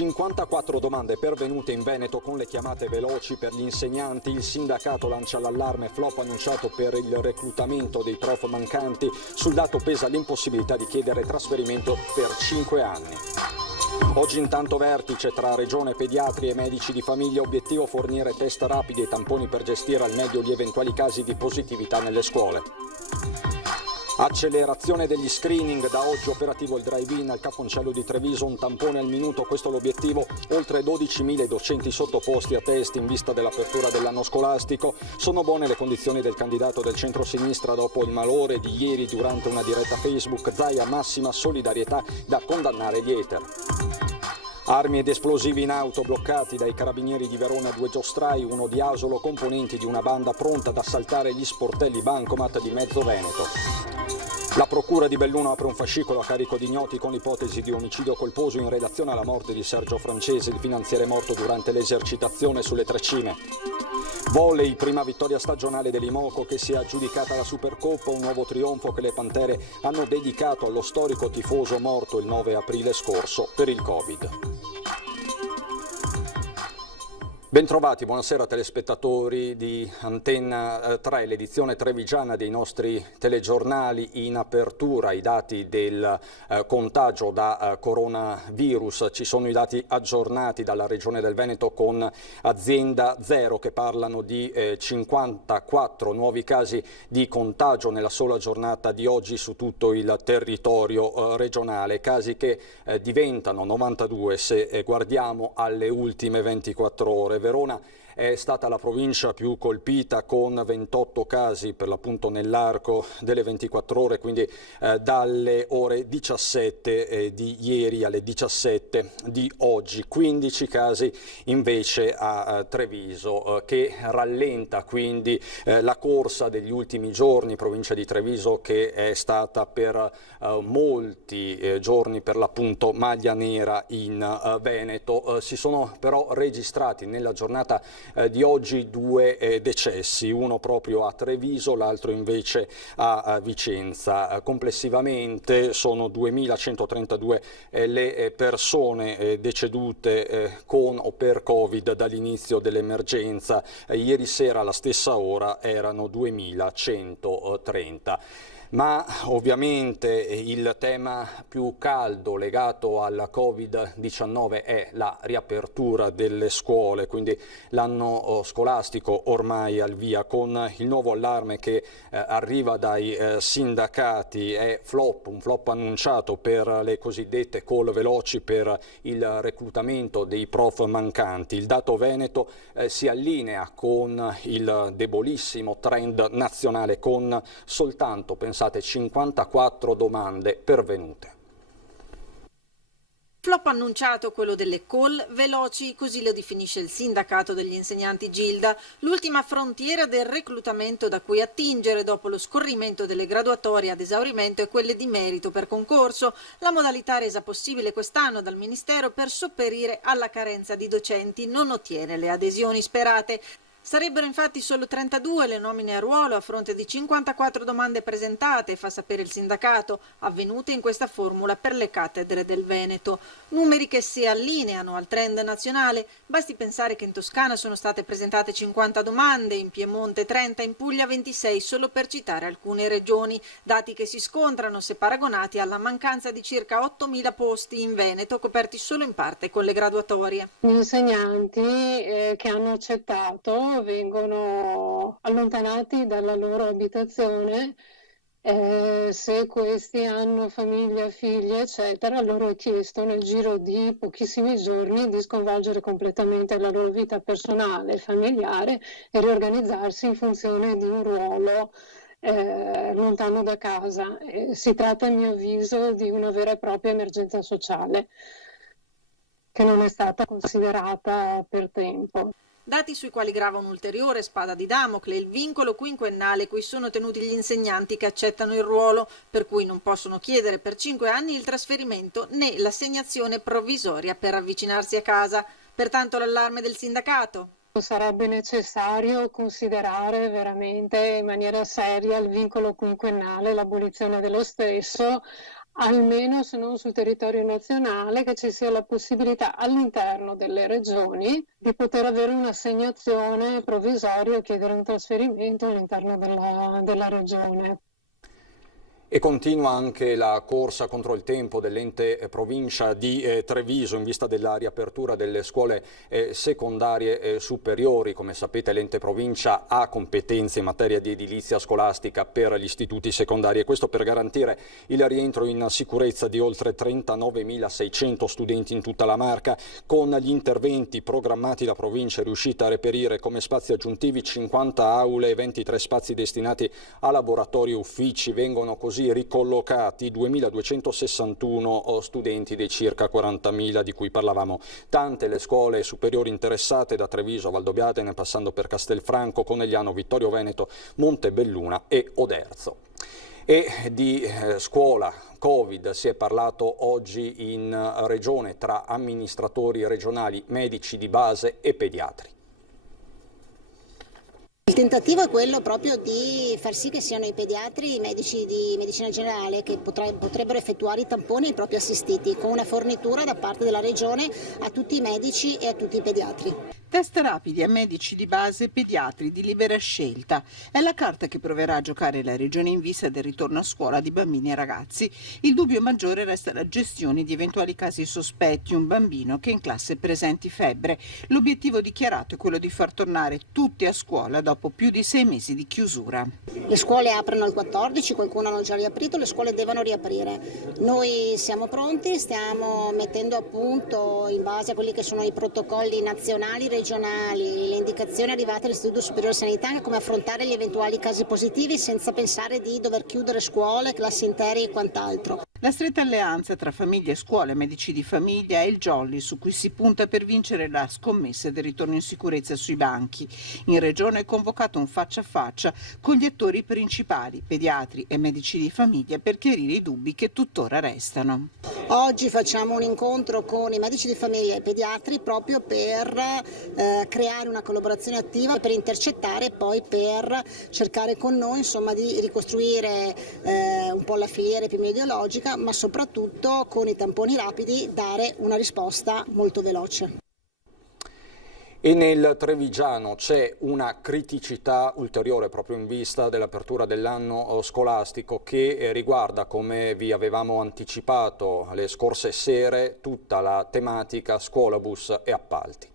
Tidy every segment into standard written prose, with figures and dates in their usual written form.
54 domande pervenute in Veneto con le chiamate veloci per gli insegnanti. Il sindacato lancia l'allarme, flop annunciato per il reclutamento dei prof mancanti. Sul dato pesa l'impossibilità di chiedere trasferimento per 5 anni. Oggi intanto vertice tra regione, pediatri e medici di famiglia, obiettivo fornire test rapidi e tamponi per gestire al meglio gli eventuali casi di positività nelle scuole. Accelerazione degli screening, da oggi operativo il drive-in al Caponcello di Treviso, un tampone al minuto, questo è l'obiettivo, oltre 12.000 docenti sottoposti a test in vista dell'apertura dell'anno scolastico. Sono buone le condizioni del candidato del centro-sinistra dopo il malore di ieri durante una diretta Facebook. Zaia, massima solidarietà, da condannare gli hater. Armi ed esplosivi in auto, bloccati dai carabinieri di Verona, 2 giostrai, uno di Asolo, componenti di una banda pronta ad assaltare gli sportelli bancomat di mezzo Veneto. La procura di Belluno apre un fascicolo a carico di ignoti con ipotesi di omicidio colposo in relazione alla morte di Sergio Francese, il finanziere morto durante l'esercitazione sulle Tre Cime. Volley, prima vittoria stagionale dell'Imoco che si è aggiudicata la Supercoppa, un nuovo trionfo che le Pantere hanno dedicato allo storico tifoso morto il 9 aprile scorso per il Covid. Bentrovati, buonasera telespettatori di Antenna 3, l'edizione trevigiana dei nostri telegiornali. In apertura i dati del contagio da coronavirus, ci sono i dati aggiornati dalla Regione del Veneto con Azienda Zero che parlano di 54 nuovi casi di contagio nella sola giornata di oggi su tutto il territorio regionale, casi che diventano 92 se guardiamo alle ultime 24 ore. Verona è stata la provincia più colpita con 28 casi per l'appunto nell'arco delle 24 ore, quindi dalle ore 17 di ieri alle 17 di oggi. 15 casi invece a Treviso, che rallenta quindi la corsa degli ultimi giorni, provincia di Treviso che è stata per molti giorni per l'appunto maglia nera in Veneto. Si sono però registrati nella giornata di oggi 2 decessi, uno proprio a Treviso, l'altro invece a Vicenza. Complessivamente sono 2.132 le persone decedute con o per Covid dall'inizio dell'emergenza. Ieri sera alla stessa ora erano 2.130. Ma ovviamente il tema più caldo legato al Covid-19 è la riapertura delle scuole, quindi l'anno scolastico ormai al via, con il nuovo allarme che arriva dai sindacati. È un flop annunciato per le cosiddette call veloci per il reclutamento dei prof mancanti. Il dato Veneto si allinea con il debolissimo trend nazionale, con soltanto, pensate, 54 domande pervenute. Flop annunciato quello delle call veloci, così lo definisce il sindacato degli insegnanti Gilda, l'ultima frontiera del reclutamento da cui attingere dopo lo scorrimento delle graduatorie ad esaurimento e quelle di merito per concorso, la modalità resa possibile quest'anno dal Ministero per sopperire alla carenza di docenti non ottiene le adesioni sperate. Sarebbero infatti solo 32 le nomine a ruolo a fronte di 54 domande presentate, fa sapere il sindacato, avvenute in questa formula per le cattedre del Veneto. Numeri che si allineano al trend nazionale. Basti pensare che in Toscana sono state presentate 50 domande, in Piemonte 30, in Puglia 26, solo per citare alcune regioni. Dati che si scontrano se paragonati alla mancanza di circa 8.000 posti in Veneto, coperti solo in parte con le graduatorie. Gli insegnanti che hanno accettato vengono allontanati dalla loro abitazione, se questi hanno famiglia, figli eccetera, loro è chiesto nel giro di pochissimi giorni di sconvolgere completamente la loro vita personale e familiare e riorganizzarsi in funzione di un ruolo lontano da casa. Si tratta, a mio avviso, di una vera e propria emergenza sociale che non è stata considerata per tempo. Dati sui quali grava un'ulteriore spada di Damocle, il vincolo quinquennale cui sono tenuti gli insegnanti che accettano il ruolo, per cui non possono chiedere per 5 anni il trasferimento né l'assegnazione provvisoria per avvicinarsi a casa. Pertanto l'allarme del sindacato. Sarebbe necessario considerare veramente in maniera seria il vincolo quinquennale, l'abolizione dello stesso, almeno se non sul territorio nazionale, che ci sia la possibilità all'interno delle regioni di poter avere un'assegnazione provvisoria o chiedere un trasferimento all'interno della regione. E continua anche la corsa contro il tempo dell'ente provincia di Treviso in vista della riapertura delle scuole secondarie superiori. Come sapete, l'ente provincia ha competenze in materia di edilizia scolastica per gli istituti secondari, e questo per garantire il rientro in sicurezza di oltre 39.600 studenti in tutta la Marca. Con gli interventi programmati, la provincia è riuscita a reperire come spazi aggiuntivi 50 aule e 23 spazi destinati a laboratori e uffici. Vengono così ricollocati 2.261 studenti dei circa 40.000 di cui parlavamo. Tante le scuole superiori interessate, da Treviso a Valdobbiadene passando per Castelfranco, Conegliano, Vittorio Veneto, Montebelluna e Oderzo. E di scuola Covid si è parlato oggi in regione tra amministratori regionali, medici di base e pediatri. Il tentativo è quello proprio di far sì che siano i pediatri, i medici di medicina generale che potrebbero effettuare i tamponi ai propri assistiti, con una fornitura da parte della regione a tutti i medici e a tutti i pediatri. Test rapidi a medici di base e pediatri di libera scelta. È la carta che proverà a giocare la regione in vista del ritorno a scuola di bambini e ragazzi. Il dubbio maggiore resta la gestione di eventuali casi sospetti, un bambino che in classe presenti febbre. L'obiettivo dichiarato è quello di far tornare tutti a scuola dopo più di 6 mesi di chiusura. Le scuole aprono il 14, qualcuno hanno già riaprito, le scuole devono riaprire. Noi siamo pronti, stiamo mettendo a punto, in base a quelli che sono i protocolli nazionali, regionali, le indicazioni arrivate all'Istituto Superiore di Sanità, come affrontare gli eventuali casi positivi senza pensare di dover chiudere scuole, classi intere e quant'altro. La stretta alleanza tra famiglie e scuole, medici di famiglia, è il jolly su cui si punta per vincere la scommessa del ritorno in sicurezza sui banchi. In regione è convocato un faccia a faccia con gli attori principali, pediatri e medici di famiglia, per chiarire i dubbi che tuttora restano. Oggi facciamo un incontro con i medici di famiglia e i pediatri proprio per creare una collaborazione attiva, per intercettare e poi per cercare con noi di ricostruire un po' la filiera epidemiologica, ma soprattutto con i tamponi rapidi dare una risposta molto veloce. E nel Trevigiano c'è una criticità ulteriore proprio in vista dell'apertura dell'anno scolastico che riguarda, come vi avevamo anticipato le scorse sere, tutta la tematica scuolabus e appalti.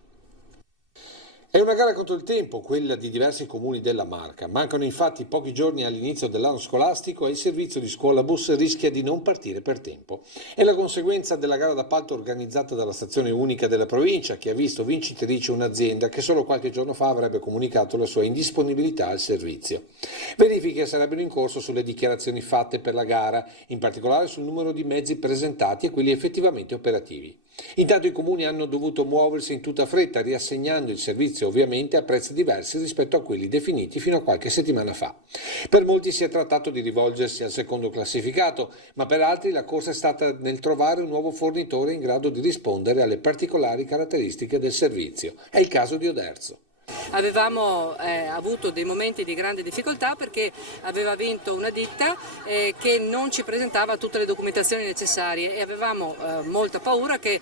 È una gara contro il tempo, quella di diversi comuni della Marca. Mancano infatti pochi giorni all'inizio dell'anno scolastico e il servizio di scuolabus rischia di non partire per tempo. È la conseguenza della gara d'appalto organizzata dalla stazione unica della provincia, che ha visto vincitrice un'azienda che solo qualche giorno fa avrebbe comunicato la sua indisponibilità al servizio. Verifiche sarebbero in corso sulle dichiarazioni fatte per la gara, in particolare sul numero di mezzi presentati e quelli effettivamente operativi. Intanto i comuni hanno dovuto muoversi in tutta fretta, riassegnando il servizio ovviamente a prezzi diversi rispetto a quelli definiti fino a qualche settimana fa. Per molti si è trattato di rivolgersi al secondo classificato, ma per altri la corsa è stata nel trovare un nuovo fornitore in grado di rispondere alle particolari caratteristiche del servizio. È il caso di Oderzo. Avevamo avuto dei momenti di grande difficoltà perché aveva vinto una ditta che non ci presentava tutte le documentazioni necessarie e avevamo molta paura che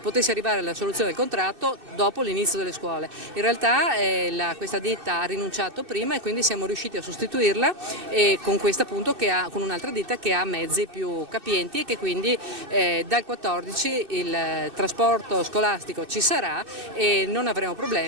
potesse arrivare alla soluzione del contratto dopo l'inizio delle scuole. In realtà questa ditta ha rinunciato prima e quindi siamo riusciti a sostituirla con questa appunto con un'altra ditta che ha mezzi più capienti e che quindi dal 14 il trasporto scolastico ci sarà e non avremo problemi.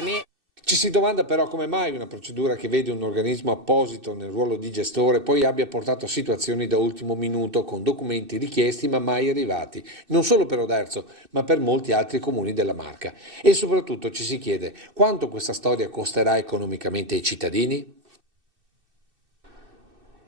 Ci si domanda però come mai una procedura che vede un organismo apposito nel ruolo di gestore poi abbia portato a situazioni da ultimo minuto con documenti richiesti ma mai arrivati, non solo per Oderzo ma per molti altri comuni della Marca. E soprattutto ci si chiede quanto questa storia costerà economicamente ai cittadini?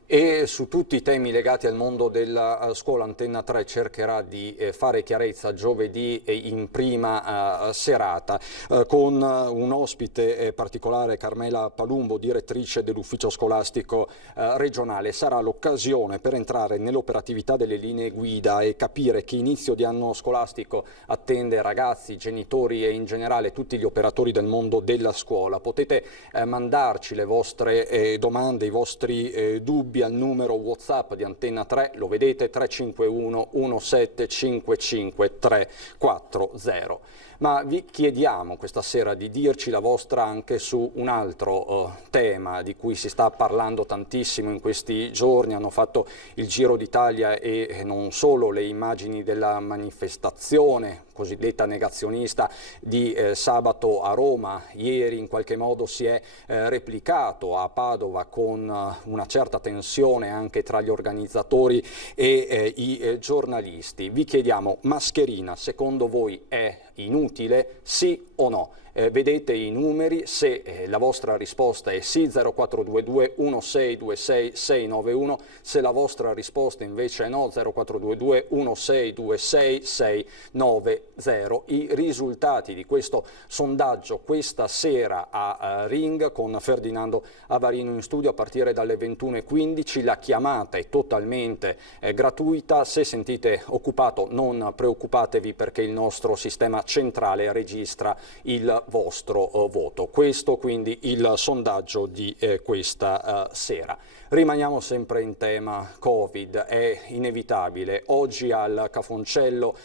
E su tutti i temi legati al mondo della scuola Antenna 3 cercherà di fare chiarezza giovedì in prima serata con un ospite particolare, Carmela Palumbo, direttrice dell'ufficio scolastico regionale. Sarà l'occasione per entrare nell'operatività delle linee guida e capire che inizio di anno scolastico attende ragazzi, genitori e in generale tutti gli operatori del mondo della scuola. Potete mandarci le vostre domande, i vostri dubbi al numero WhatsApp di Antenna 3, lo vedete, 351 1755 340. Ma vi chiediamo questa sera di dirci la vostra anche su un altro tema di cui si sta parlando tantissimo in questi giorni. Hanno fatto il giro d'Italia e non solo le immagini della manifestazione cosiddetta negazionista di sabato a Roma. Ieri in qualche modo si è replicato a Padova con una certa tensione anche tra gli organizzatori e i giornalisti. Vi chiediamo, mascherina secondo voi è inutile, sì o no? Vedete i numeri, se la vostra risposta è sì, 0422 1626 691, se la vostra risposta invece è no, 0422 1626 690. I risultati di questo sondaggio questa sera a Ring con Ferdinando Avarino in studio a partire dalle 21:15. La chiamata è totalmente gratuita, se sentite occupato non preoccupatevi perché il nostro sistema centrale registra il vostro voto. Questo quindi il sondaggio di questa sera. Rimaniamo sempre in tema Covid, è inevitabile. Oggi al Cafoncello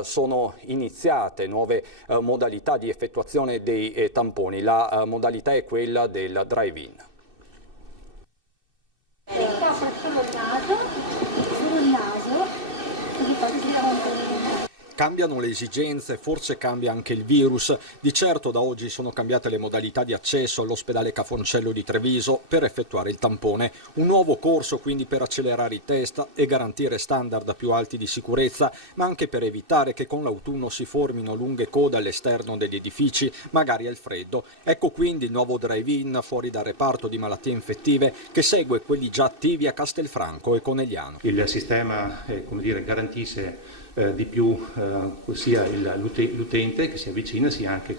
sono iniziate nuove modalità di effettuazione dei tamponi. La modalità è quella del drive-in. Solo il naso, così poi si Cambiano le esigenze, forse cambia anche il virus. Di certo da oggi sono cambiate le modalità di accesso all'ospedale Cafoncello di Treviso per effettuare il tampone. Un nuovo corso quindi per accelerare i test e garantire standard più alti di sicurezza, ma anche per evitare che con l'autunno si formino lunghe code all'esterno degli edifici, magari al freddo. Ecco quindi il nuovo drive-in fuori dal reparto di malattie infettive che segue quelli già attivi a Castelfranco e Conegliano. Il sistema garantisce di più sia l'utente che si avvicina, sia anche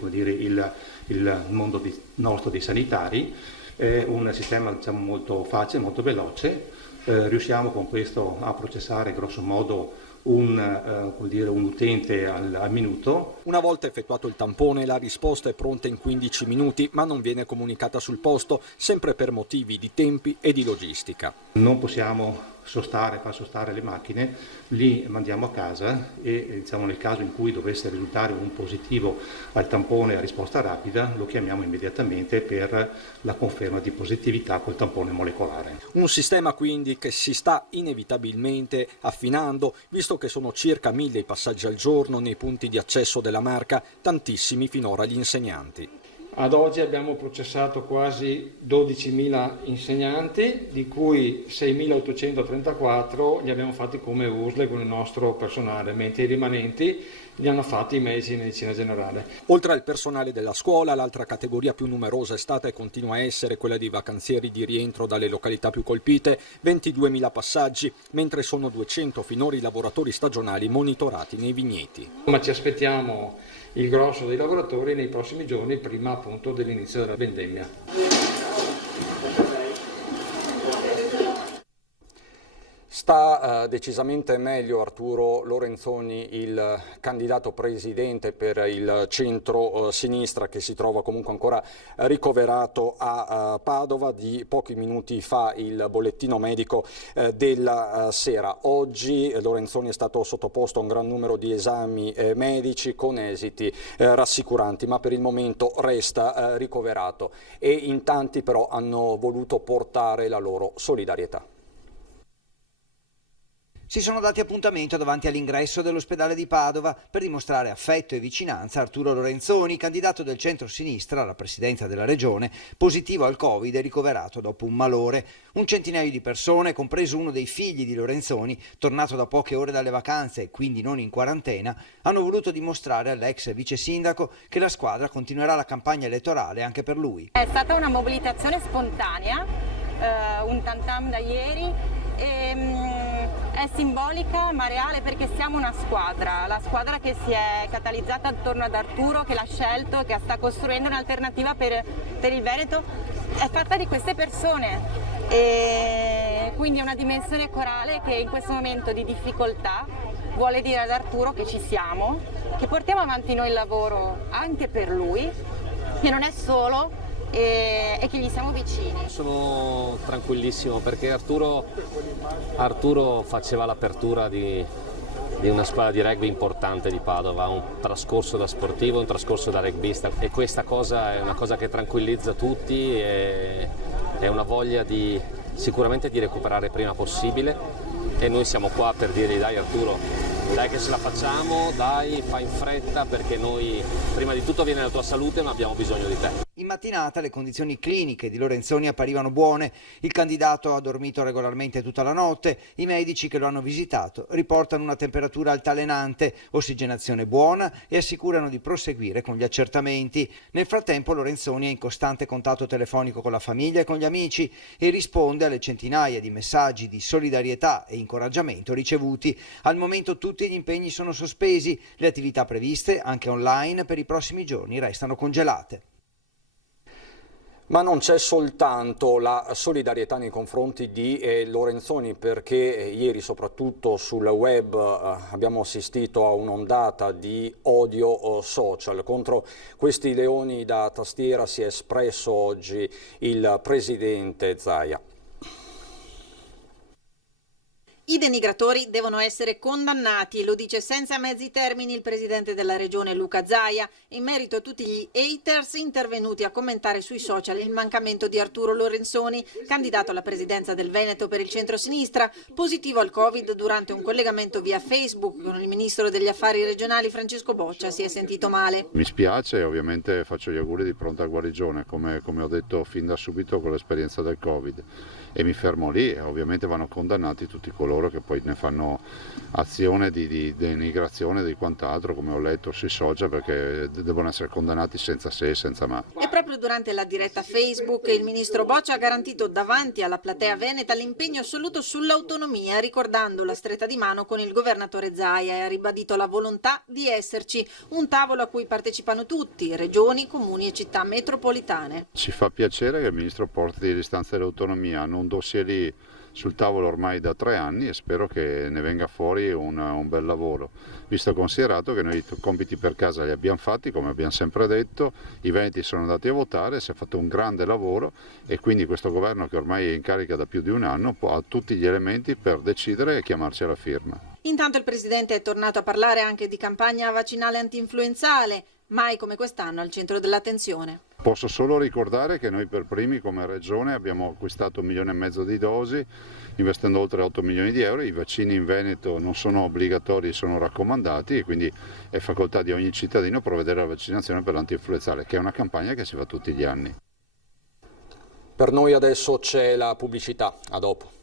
il mondo nostro dei sanitari. È un sistema molto facile, molto veloce. Riusciamo con questo a processare grosso modo un utente al minuto. Una volta effettuato il tampone la risposta è pronta in 15 minuti ma non viene comunicata sul posto, sempre per motivi di tempi e di logistica. Non possiamo far sostare le macchine, li mandiamo a casa e nel caso in cui dovesse risultare un positivo al tampone a risposta rapida lo chiamiamo immediatamente per la conferma di positività col tampone molecolare. Un sistema quindi che si sta inevitabilmente affinando, visto che sono circa 1000 i passaggi al giorno nei punti di accesso della marca, tantissimi finora gli insegnanti. Ad oggi abbiamo processato quasi 12.000 insegnanti, di cui 6.834 li abbiamo fatti come USL con il nostro personale, mentre i rimanenti li hanno fatti i medici di medicina generale. Oltre al personale della scuola, l'altra categoria più numerosa è stata e continua a essere quella dei vacanzieri di rientro dalle località più colpite, 22.000 passaggi, mentre sono 200 finora i lavoratori stagionali monitorati nei vigneti. Ma ci aspettiamo il grosso dei lavoratori nei prossimi giorni, prima appunto dell'inizio della vendemmia. Sta decisamente meglio Arturo Lorenzoni, il candidato presidente per il centro-sinistra che si trova comunque ancora ricoverato a Padova. Di pochi minuti fa il bollettino medico della sera. Oggi Lorenzoni è stato sottoposto a un gran numero di esami medici con esiti rassicuranti, ma per il momento resta ricoverato e in tanti però hanno voluto portare la loro solidarietà. Si sono dati appuntamento davanti all'ingresso dell'ospedale di Padova per dimostrare affetto e vicinanza a Arturo Lorenzoni, candidato del centro-sinistra alla presidenza della regione, positivo al Covid e ricoverato dopo un malore. Un centinaio di persone, compreso uno dei figli di Lorenzoni, tornato da poche ore dalle vacanze e quindi non in quarantena, hanno voluto dimostrare all'ex vice sindaco che la squadra continuerà la campagna elettorale anche per lui. È stata una mobilitazione spontanea, un tam-tam da ieri. È simbolica ma reale perché siamo una squadra, la squadra che si è catalizzata attorno ad Arturo, che l'ha scelto, che sta costruendo un'alternativa per il Veneto, è fatta di queste persone e quindi è una dimensione corale che in questo momento di difficoltà vuole dire ad Arturo che ci siamo, che portiamo avanti noi il lavoro anche per lui, che non è solo e che gli siamo vicini. Sono tranquillissimo perché Arturo faceva l'apertura di una squadra di rugby importante di Padova, un trascorso da sportivo, un trascorso da rugbista, e questa cosa è una cosa che tranquillizza tutti e è una voglia sicuramente di recuperare prima possibile, e noi siamo qua per dirgli: dai Arturo, dai che ce la facciamo, dai, fai in fretta, perché noi prima di tutto viene la tua salute, ma abbiamo bisogno di te. In mattinata le condizioni cliniche di Lorenzoni apparivano buone, il candidato ha dormito regolarmente tutta la notte, i medici che lo hanno visitato riportano una temperatura altalenante, ossigenazione buona e assicurano di proseguire con gli accertamenti. Nel frattempo Lorenzoni è in costante contatto telefonico con la famiglia e con gli amici e risponde alle centinaia di messaggi di solidarietà e incoraggiamento ricevuti. Al momento tutti gli impegni sono sospesi, le attività previste, anche online, per i prossimi giorni restano congelate. Ma non c'è soltanto la solidarietà nei confronti di Lorenzoni, perché ieri soprattutto sul web abbiamo assistito a un'ondata di odio social. Contro questi leoni da tastiera si è espresso oggi il presidente Zaia. I denigratori devono essere condannati, lo dice senza mezzi termini il presidente della regione Luca Zaia, in merito a tutti gli haters intervenuti a commentare sui social il mancamento di Arturo Lorenzoni, candidato alla presidenza del Veneto per il centro-sinistra, positivo al Covid. Durante un collegamento via Facebook con il ministro degli affari regionali Francesco Boccia si è sentito male. Mi spiace, ovviamente faccio gli auguri di pronta guarigione, come ho detto fin da subito con l'esperienza del Covid. E mi fermo lì, ovviamente vanno condannati tutti coloro che poi ne fanno azione di denigrazione e di quant'altro, come ho letto sui social, perché devono essere condannati senza se e senza ma. E proprio durante la diretta Facebook il ministro Boccia ha garantito davanti alla platea veneta l'impegno assoluto sull'autonomia, ricordando la stretta di mano con il governatore Zaia, e ha ribadito la volontà di esserci, un tavolo a cui partecipano tutti, regioni, comuni e città metropolitane. Ci fa piacere che il ministro porti l'istanza dell'autonomia, hanno un dossier lì sul tavolo ormai da 3 anni e spero che ne venga fuori un bel lavoro, visto e considerato che noi i compiti per casa li abbiamo fatti, come abbiamo sempre detto, i veneti sono andati a votare, si è fatto un grande lavoro e quindi questo governo, che ormai è in carica da più di un anno, ha tutti gli elementi per decidere e chiamarci alla firma. Intanto il presidente è tornato a parlare anche di campagna vaccinale antinfluenzale, mai come quest'anno al centro dell'attenzione. Posso solo ricordare che noi per primi come regione abbiamo acquistato 1,5 milioni di dosi, investendo oltre 8 milioni di euro. I vaccini in Veneto non sono obbligatori, sono raccomandati, e quindi è facoltà di ogni cittadino provvedere alla vaccinazione per l'antinfluenzale, che è una campagna che si fa tutti gli anni. Per noi adesso c'è la pubblicità, a dopo.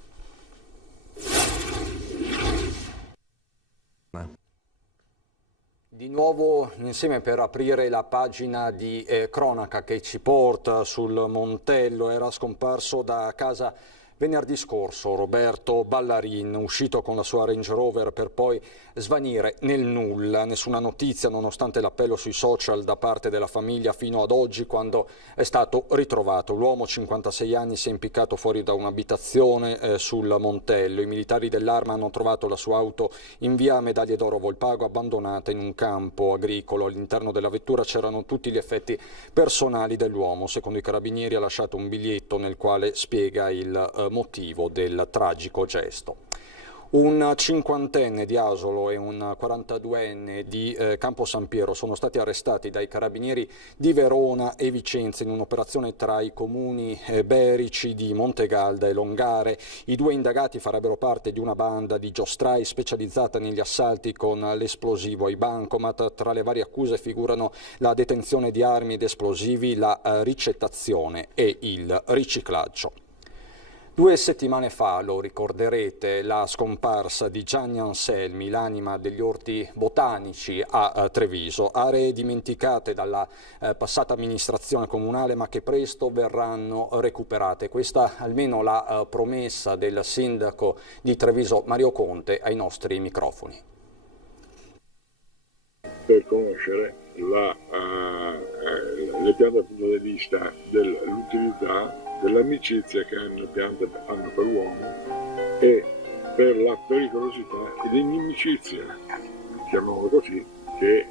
Di nuovo insieme per aprire la pagina di cronaca che ci porta sul Montello. Era scomparso da casa venerdì scorso Roberto Ballarin, uscito con la sua Range Rover per poi svanire nel nulla. Nessuna notizia nonostante l'appello sui social da parte della famiglia fino ad oggi, quando è stato ritrovato. L'uomo, 56 anni, si è impiccato fuori da un'abitazione sul Montello. I militari dell'Arma hanno trovato la sua auto in via Medaglie d'Oro Volpago, abbandonata in un campo agricolo. All'interno della vettura c'erano tutti gli effetti personali dell'uomo. Secondo i carabinieri ha lasciato un biglietto nel quale spiega il motivo del tragico gesto. Un cinquantenne di Asolo e un 42enne di Campo San Piero sono stati arrestati dai carabinieri di Verona e Vicenza in un'operazione tra i comuni berici di Montegalda e Longare. I 2 indagati farebbero parte di una banda di giostrai specializzata negli assalti con l'esplosivo ai bancomat. Tra le varie accuse figurano la detenzione di armi ed esplosivi, la ricettazione e il riciclaggio. 2 settimane fa, lo ricorderete, la scomparsa di Gianni Anselmi, l'anima degli orti botanici a Treviso, aree dimenticate dalla passata amministrazione comunale ma che presto verranno recuperate. Questa almeno la promessa del sindaco di Treviso Mario Conte ai nostri microfoni. Per conoscere le piante dal punto di vista dell'utilità, dell'amicizia che le piante hanno per l'uomo e per la pericolosità e l'inimicizia, chiamiamolo così, che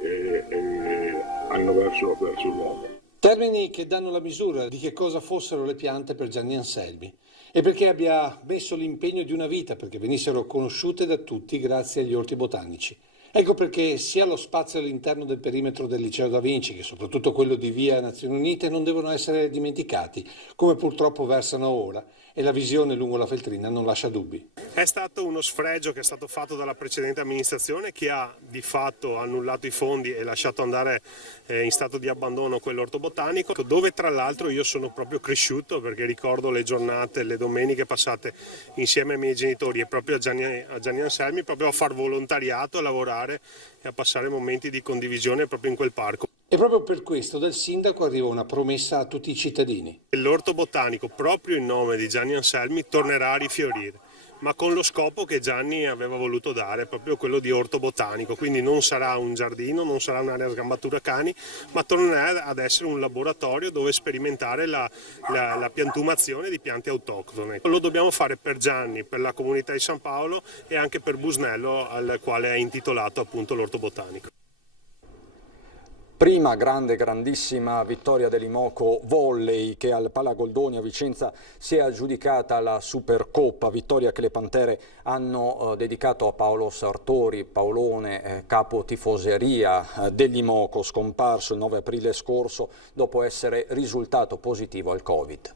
hanno verso l'uomo. Termini che danno la misura di che cosa fossero le piante per Gianni Anselmi e perché abbia messo l'impegno di una vita perché venissero conosciute da tutti grazie agli orti botanici. Ecco perché sia lo spazio all'interno del perimetro del Liceo da Vinci che soprattutto quello di Via Nazioni Unite non devono essere dimenticati, come purtroppo versano ora, e la visione lungo la Feltrina non lascia dubbi. È stato uno sfregio che è stato fatto dalla precedente amministrazione che ha di fatto annullato i fondi e lasciato andare in stato di abbandono quell'orto botanico, dove tra l'altro io sono proprio cresciuto perché ricordo le giornate, le domeniche passate insieme ai miei genitori e proprio a Gianni Anselmi, proprio a far volontariato, a lavorare e a passare momenti di condivisione proprio in quel parco. E proprio per questo dal sindaco arriva una promessa a tutti i cittadini. L'orto botanico, proprio in nome di Gianni Anselmi, tornerà a rifiorire, ma con lo scopo che Gianni aveva voluto dare, proprio quello di orto botanico, quindi non sarà un giardino, non sarà un'area sgambatura cani, ma tornerà ad essere un laboratorio dove sperimentare la piantumazione di piante autoctone. Lo dobbiamo fare per Gianni, per la comunità di San Paolo e anche per Busnello, al quale è intitolato appunto l'orto botanico. Prima grandissima vittoria dell'Imoco Volley che al Palagoldoni a Vicenza si è aggiudicata la Supercoppa, vittoria che le Pantere hanno dedicato a Paolo Sartori, Paolone, capo tifoseria dell'Imoco, scomparso il 9 aprile scorso dopo essere risultato positivo al Covid.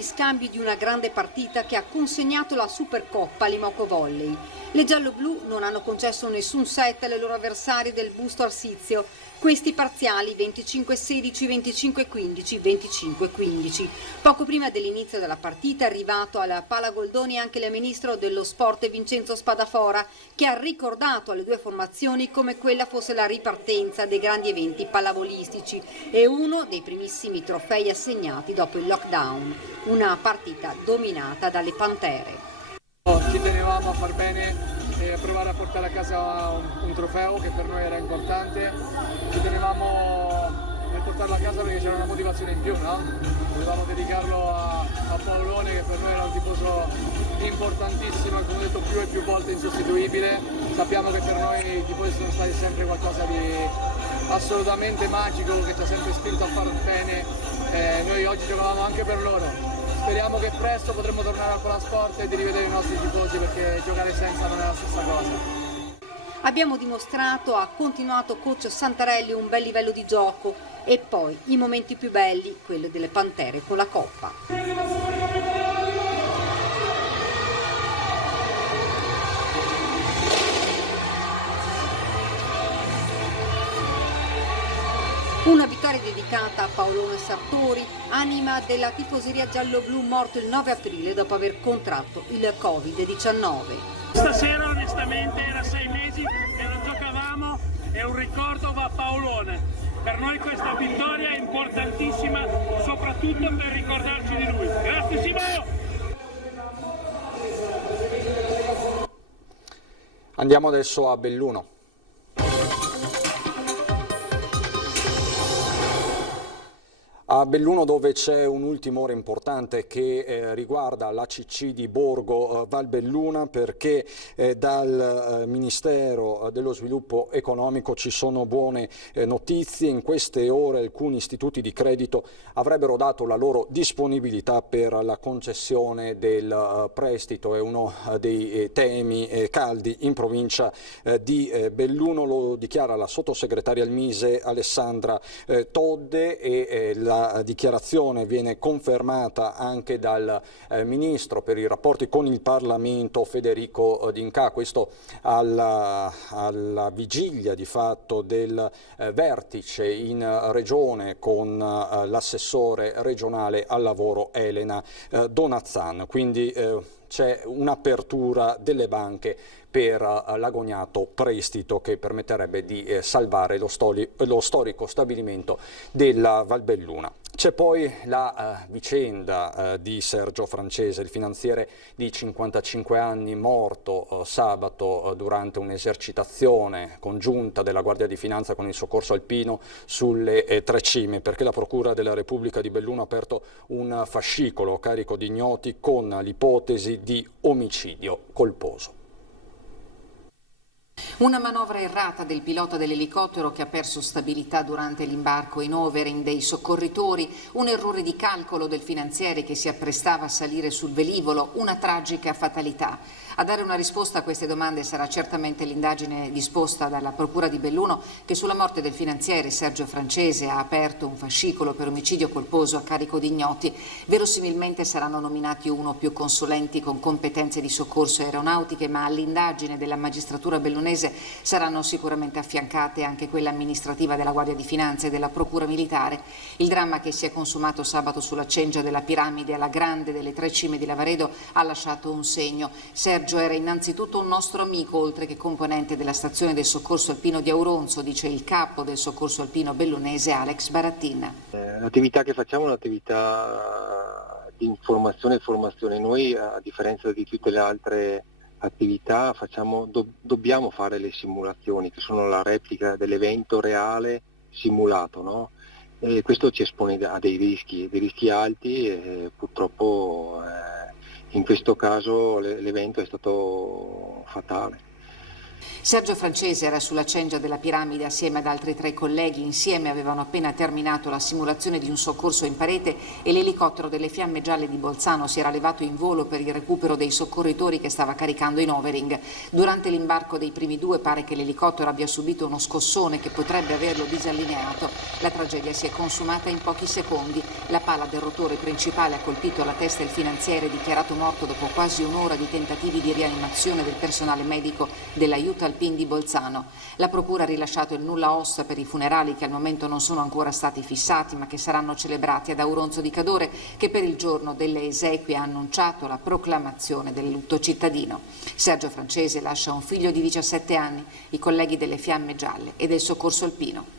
Scambi di una grande partita che ha consegnato la Supercoppa all'Imoco Volley. Le gialloblu non hanno concesso nessun set alle loro avversari del Busto Arsizio. Questi parziali 25-16, 25-15, 25-15. Poco prima dell'inizio della partita è arrivato alla Palagoldoni anche il ministro dello sport Vincenzo Spadafora, che ha ricordato alle due formazioni come quella fosse la ripartenza dei grandi eventi pallavolistici e uno dei primissimi trofei assegnati dopo il lockdown. Una partita dominata dalle Pantere. Ci tenevamo a far bene e a provare a portare a casa un trofeo che per noi era importante. Ci tenevamo a portarlo a casa perché c'era una motivazione in più, no? Dovevamo dedicarlo a Paolone, che per noi era un tifoso importantissimo e, come ho detto, più e più volte insostituibile. Sappiamo che per noi i tifosi sono stati sempre qualcosa di assolutamente magico, che ci ha sempre spinto a fare bene. Noi oggi giocavamo anche per loro. Speriamo che presto potremo tornare al Palasport e di rivedere i nostri tifosi, perché giocare senza non è la stessa cosa. Abbiamo dimostrato, ha continuato coach Santarelli, un bel livello di gioco e poi i momenti più belli, quelli delle Pantere con la Coppa. Una vittoria dedicata a Paolone Sartori, anima della tifoseria giallo-blu, morto il 9 aprile dopo aver contratto il Covid-19. Stasera onestamente era 6 mesi che non giocavamo e un ricordo va a Paolone. Per noi questa vittoria è importantissima, soprattutto per ricordarci di lui. Grazie Simone! Andiamo adesso a Belluno. A Belluno, dove c'è un ultimo ore importante che riguarda l'ACC di Borgo Valbelluna, perché dal Ministero dello Sviluppo Economico ci sono buone notizie. In queste ore alcuni istituti di credito avrebbero dato la loro disponibilità per la concessione del prestito. È uno dei temi caldi in provincia di Belluno, lo dichiara la sottosegretaria al Mise Alessandra Todde e la dichiarazione viene confermata anche dal Ministro per i rapporti con il Parlamento Federico D'Inca, questo alla vigilia di fatto del vertice in Regione con l'assessore regionale al lavoro Elena Donazzan. Quindi c'è un'apertura delle banche per l'agognato prestito che permetterebbe di salvare lo storico stabilimento della Valbelluna. C'è poi la vicenda di Sergio Francese, il finanziere di 55 anni morto sabato durante un'esercitazione congiunta della Guardia di Finanza con il Soccorso Alpino sulle Tre Cime, perché la Procura della Repubblica di Belluno ha aperto un fascicolo a carico di ignoti con l'ipotesi di omicidio colposo. Una manovra errata del pilota dell'elicottero che ha perso stabilità durante l'imbarco in Overing dei soccorritori, un errore di calcolo del finanziere che si apprestava a salire sul velivolo, una tragica fatalità. A dare una risposta a queste domande sarà certamente l'indagine disposta dalla Procura di Belluno, che sulla morte del finanziere Sergio Francese ha aperto un fascicolo per omicidio colposo a carico di ignoti. Verosimilmente saranno nominati uno o più consulenti con competenze di soccorso aeronautiche, ma all'indagine della magistratura bellunese saranno sicuramente affiancate anche quella amministrativa della Guardia di Finanza e della Procura Militare. Il dramma che si è consumato sabato sulla cengia della piramide alla Grande delle Tre Cime di Lavaredo ha lasciato un segno. Sergio era innanzitutto un nostro amico, oltre che componente della stazione del Soccorso Alpino di Auronzo, dice il capo del Soccorso Alpino bellunese Alex Barattin. L'attività che facciamo è un'attività di informazione e formazione. Noi, a differenza di tutte le altre attività, dobbiamo fare le simulazioni, che sono la replica dell'evento reale simulato, no? E questo ci espone a dei rischi alti e purtroppo in questo caso l'evento è stato fatale. Sergio Francese era sulla cengia della piramide assieme ad altri 3 colleghi. Insieme avevano appena terminato la simulazione di un soccorso in parete e l'elicottero delle Fiamme Gialle di Bolzano si era levato in volo per il recupero dei soccorritori che stava caricando in Overing. Durante l'imbarco dei primi 2 pare che l'elicottero abbia subito uno scossone che potrebbe averlo disallineato. La tragedia si è consumata in pochi secondi. La pala del rotore principale ha colpito alla testa il finanziere, dichiarato morto dopo quasi un'ora di tentativi di rianimazione del personale medico dell'aiuto Alpin di Bolzano. La Procura ha rilasciato il nulla osta per i funerali che al momento non sono ancora stati fissati ma che saranno celebrati ad Auronzo di Cadore, che per il giorno delle esequie ha annunciato la proclamazione del lutto cittadino. Sergio Francese lascia un figlio di 17 anni, i colleghi delle Fiamme Gialle e del Soccorso Alpino.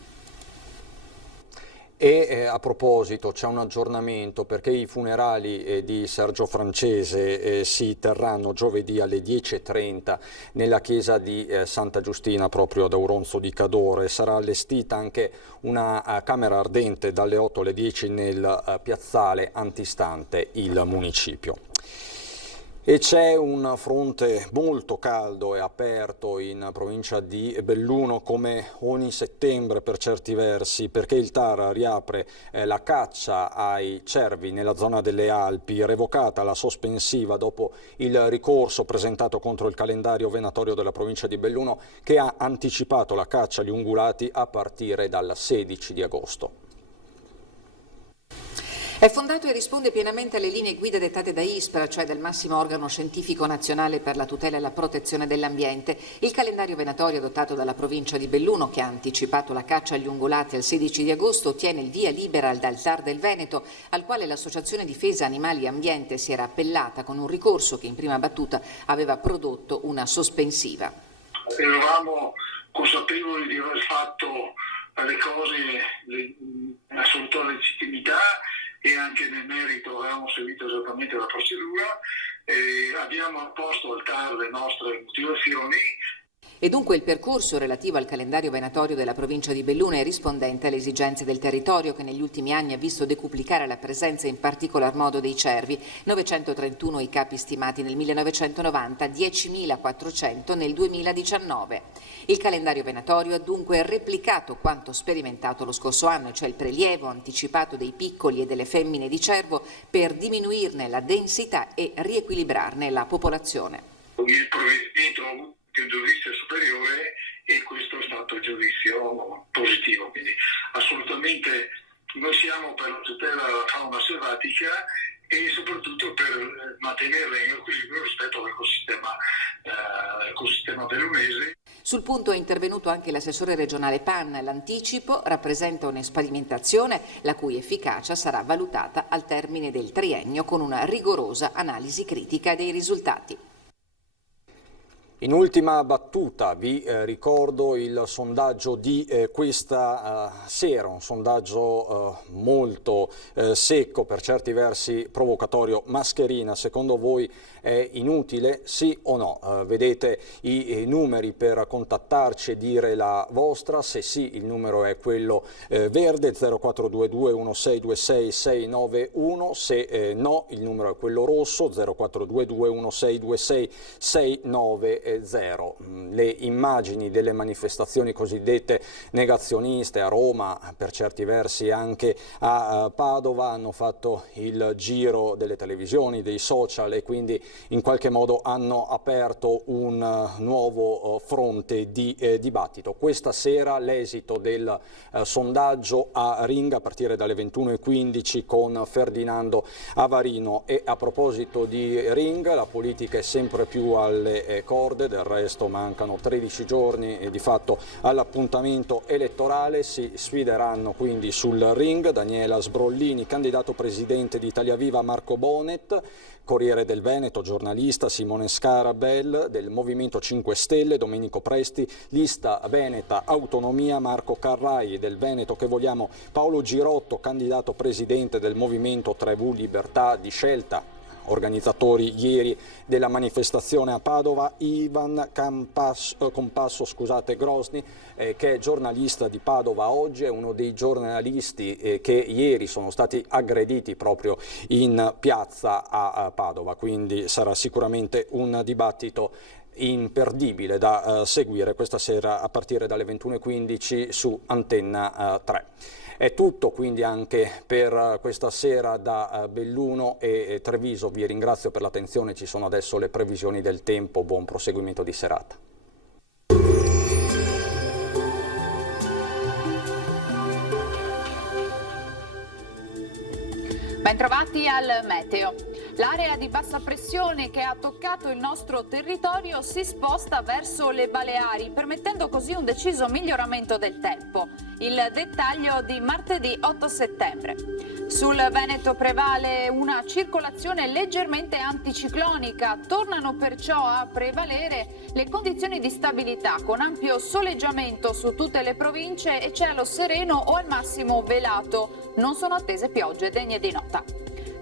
E a proposito c'è un aggiornamento perché i funerali di Sergio Francese si terranno giovedì alle 10:30 nella chiesa di Santa Giustina proprio ad Auronzo di Cadore. Sarà allestita anche una camera ardente dalle 8 alle 10 nel piazzale antistante il municipio. E c'è un fronte molto caldo e aperto in provincia di Belluno come ogni settembre per certi versi, perché il TAR riapre la caccia ai cervi nella zona delle Alpi, revocata la sospensiva dopo il ricorso presentato contro il calendario venatorio della provincia di Belluno che ha anticipato la caccia agli ungulati a partire dal 16 di agosto. È fondato e risponde pienamente alle linee guida dettate da ISPRA, cioè del massimo organo scientifico nazionale per la tutela e la protezione dell'ambiente. Il calendario venatorio adottato dalla provincia di Belluno, che ha anticipato la caccia agli ungulati al 16 di agosto, ottiene il via libera dal TAR del Veneto, al quale l'Associazione Difesa Animali e Ambiente si era appellata con un ricorso che in prima battuta aveva prodotto una sospensiva. Eravamo consapevoli di aver fatto le cose in assoluta legittimità e anche nel merito avevamo seguito esattamente la procedura, abbiamo posto al TAR le nostre motivazioni. E dunque il percorso relativo al calendario venatorio della provincia di Belluno è rispondente alle esigenze del territorio, che negli ultimi anni ha visto decuplicare la presenza in particolar modo dei cervi, 931 i capi stimati nel 1990, 10.400 nel 2019. Il calendario venatorio ha dunque replicato quanto sperimentato lo scorso anno, cioè il prelievo anticipato dei piccoli e delle femmine di cervo per diminuirne la densità e riequilibrarne la popolazione. Il provvedimento il giudizio superiore e questo è stato il giudizio positivo, quindi assolutamente noi siamo per la tutela della fauna selvatica e soprattutto per mantenerla in equilibrio rispetto all'ecosistema bellunese. Sul punto è intervenuto anche l'assessore regionale PAN. L'anticipo rappresenta un'esperimentazione la cui efficacia sarà valutata al termine del triennio con una rigorosa analisi critica dei risultati. In ultima battuta vi ricordo il sondaggio di questa sera, un sondaggio molto secco, per certi versi provocatorio. Mascherina, secondo voi è inutile, sì o no? Vedete i numeri per contattarci e dire la vostra. Se sì, il numero è quello verde, 0422 1626 691, se no il numero è quello rosso, 0422 1626 690. Le immagini delle manifestazioni cosiddette negazioniste a Roma, per certi versi anche a Padova, hanno fatto il giro delle televisioni, dei social, e quindi in qualche modo hanno aperto un nuovo fronte di dibattito. Questa sera l'esito del sondaggio a Ring a partire dalle 21:15 con Ferdinando Avarino. E a proposito di Ring, la politica è sempre più alle corde. Del resto mancano 13 giorni e di fatto all'appuntamento elettorale. Si sfideranno quindi sul ring Daniela Sbrollini, candidato presidente di Italia Viva, Marco Bonet, Corriere del Veneto, giornalista, Simone Scarabel, del Movimento 5 Stelle, Domenico Presti, Lista Veneta Autonomia, Marco Carrai, del Veneto che vogliamo, Paolo Girotto, candidato presidente del Movimento 3V Libertà di Scelta, organizzatori ieri della manifestazione a Padova, Ivan Compasso Grosni, che è giornalista di Padova Oggi, è uno dei giornalisti che ieri sono stati aggrediti proprio in piazza a Padova, quindi sarà sicuramente un dibattito imperdibile da seguire questa sera a partire dalle 21:15 su Antenna 3. È tutto quindi anche per questa sera da Belluno e Treviso. Vi ringrazio per l'attenzione, ci sono adesso le previsioni del tempo. Buon proseguimento di serata. Bentrovati al meteo. L'area di bassa pressione che ha toccato il nostro territorio si sposta verso le Baleari, permettendo così un deciso miglioramento del tempo. Il dettaglio di martedì 8 settembre. Sul Veneto prevale una circolazione leggermente anticiclonica. Tornano perciò a prevalere le condizioni di stabilità, con ampio soleggiamento su tutte le province e cielo sereno o al massimo velato. Non sono attese piogge degne di nota.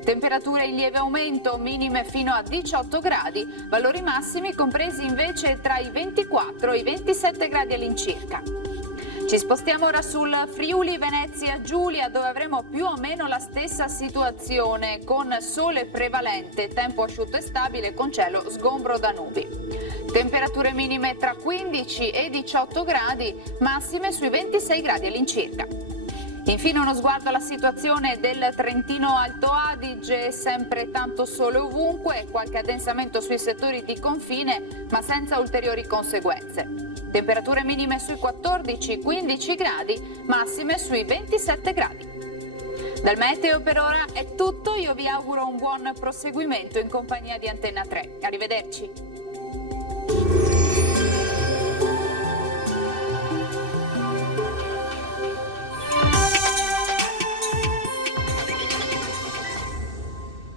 Temperature in lieve aumento, minime fino a 18 gradi, valori massimi compresi invece tra i 24 e i 27 gradi all'incirca. Ci spostiamo ora sul Friuli Venezia Giulia, dove avremo più o meno la stessa situazione, con sole prevalente, tempo asciutto e stabile con cielo sgombro da nubi. Temperature minime tra 15 e 18 gradi, massime sui 26 gradi all'incirca. Infine uno sguardo alla situazione del Trentino Alto Adige, sempre tanto sole ovunque, qualche addensamento sui settori di confine, ma senza ulteriori conseguenze. Temperature minime sui 14-15 gradi, massime sui 27 gradi. Dal meteo per ora è tutto, io vi auguro un buon proseguimento in compagnia di Antenna 3. Arrivederci.